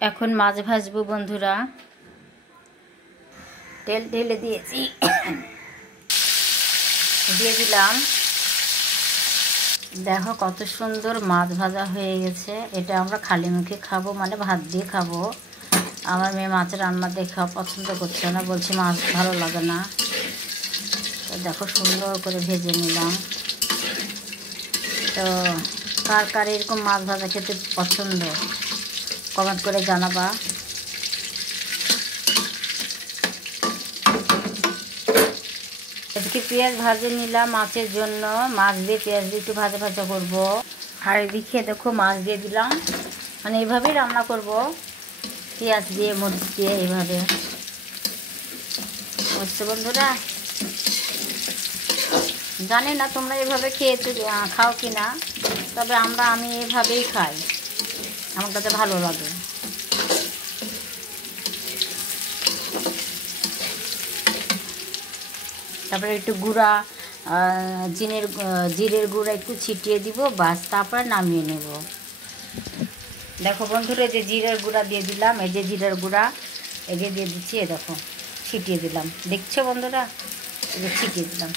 এখন মাছ ভাজবো বন্ধুরা। তেল ঢেলে দিয়েছি, দিয়ে দিলাম। দেখো কত সুন্দর মাছ ভাজা হয়ে গেছে। এটা আমরা খালি মুখে খাবো, মানে ভাত দিয়ে খাবো। আমার মেয়ে মাছের রান্না দেখা পছন্দ করছে না, বলছে মাছ ভালো লাগে না। তো দেখো সুন্দর করে ভেজে নিলাম। তো কার কার এরকম মাছ ভাজা খেতে পছন্দ কমেন্ট করে জানাবা। এদিকে পেঁয়াজ ভাজে নিলাম মাছের জন্য। মাছ দিয়ে পেঁয়াজ দিয়ে একটু ভাজা ভাজা করবো। আর এদিকে দেখো মাছ দিয়ে দিলাম, মানে এইভাবেই রান্না করব, পেঁয়াজ দিয়ে মরিচ দিয়ে এইভাবে। বুঝছো বন্ধুরা? জানি না তোমরা এভাবে খেয়েছো খাও কি না, তবে আমি এভাবেই খাই, আমার কাছে ভালো লাগে। তারপরে একটু গুঁড়া জিরের গুঁড়া একটু ছিটিয়ে দিব, বাস তারপর নামিয়ে নেব। দেখো বন্ধুরা, যে জিরের গুঁড়া দিয়ে দিলাম, এই যে জিরের গুঁড়া এই যে দিয়ে দিচ্ছি, দেখো ছিটিয়ে দিলাম। দেখছো বন্ধুরা? এই যে ছিটিয়ে দিলাম,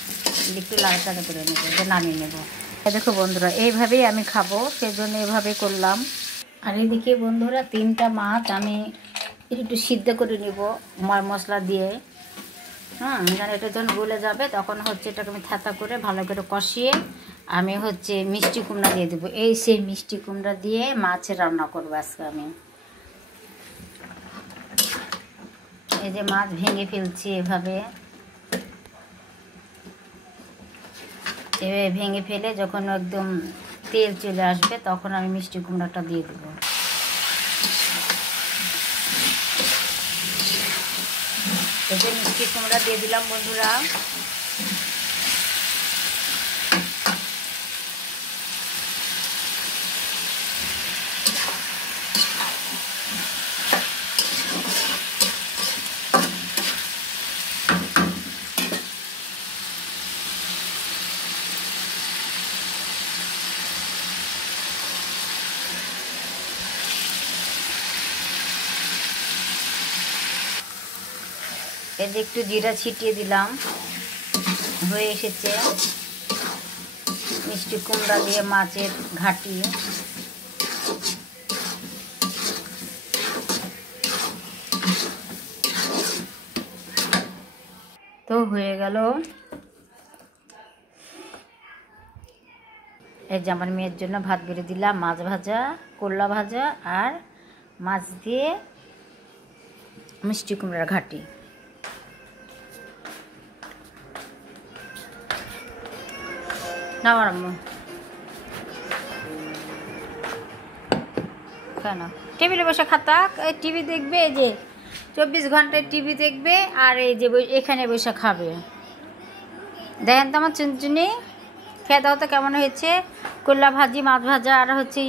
একটু লাড়াচাড়া করে নেবো, যে নামিয়ে নেব। দেখো বন্ধুরা, এইভাবেই আমি খাবো, সেজন্য এভাবে করলাম। আর এদিকে বন্ধুরা 3টা মাছ আমি একটু সিদ্ধ করে নেব মশলা দিয়ে। যেন এটা যখন গলে যাবে তখন হচ্ছে এটাকে আমি থেতা করে ভালো করে কষিয়ে আমি হচ্ছে মিষ্টি কুমড়া দিয়ে দেবো। এই সেই মিষ্টি কুমড়া দিয়ে মাছের রান্না করবো আজকে আমি। এই যে মাছ ভেঙে ফেলছি এভাবে ভেঙে ফেলে যখন একদম তেল চলে আসবে তখন আমি মিষ্টি কুমড়াটা দিয়ে দেবো। এই যে মিষ্টি কুমড়া দিয়ে দিলাম বন্ধুরা। এতে একটু জিরা ছিটিয়ে দিলাম, হয়ে এসেছে মিষ্টি কুমড়া দিয়ে মাছের ঘাটি। তো হয়ে গেল। এই যে আমার মেয়ের জন্য ভাত বেড়ে দিলাম, মাছ ভাজা, করলা ভাজা আর মাছ দিয়ে মিষ্টি কুমড়ার ঘাটি। না আম্মু কেন টেবিলে বসে খাতাক, এই টিভি দেখবে, এই যে 24 ঘন্টায় টিভি দেখবে, আর এই যে এখানে বসে খাবে। দেখেন তো আমার চুনচুনি, খেয়ে দাও তো কেমন হয়েছে। করলা ভাজি, মাছ ভাজা আর হচ্ছে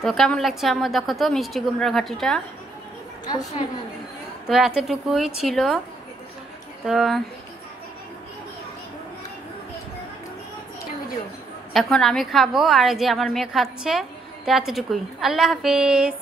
তো কেমন লাগছে আমার? দেখো তো মিষ্টি কুমড়ার ঘাটিটা। তো এতটুকুই ছিল। তো এখন আমি খাবো, আর যে আমার মেয়ে খাচ্ছে। তো এতটুকুই। আল্লাহ হাফেজ।